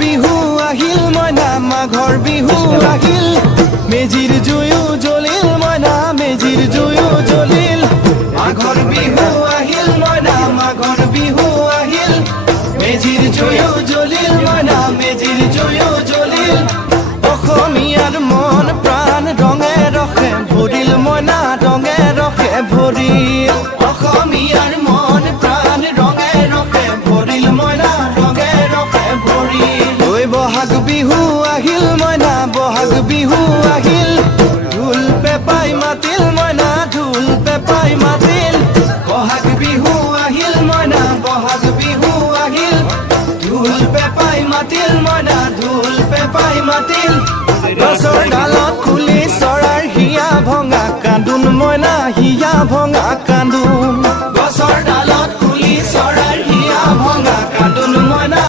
বিহু আহিল মইনা মাঘৰ বিহু আহিল মেজিৰ জুয়ো জ্বলিল মইনা মেজিৰ জুয়ো জ্বলিল মাঘৰ বিহু আহিল মইনা মাঘৰ বিহু আহিল মেজিৰ জুয়ো জ্বলিল মইনা মেজিৰ জুয়ো জ্বলিল অসমীয়াৰ মন প্ৰাণ ৰঙে ৰখে ভৰিল মইনা ৰঙে ৰখে ভৰিল অসমীয়াৰ মন প্ৰাণ ৰঙে ৰখে ভৰিল মইনা ৰঙে ৰখে ভৰিল ঐ বহাগ বিহু আহিল মইনা বহাগ বিহু আহিল ঢোল পেপাই মাতিল মইনা ঢোল পেপাই মাতিল বহাগ বিহু আহিল মইনা বহাগ বিহু আহিল ঢোল পেপাই মাতিল মইনা ঢোল পেপাই মাতিল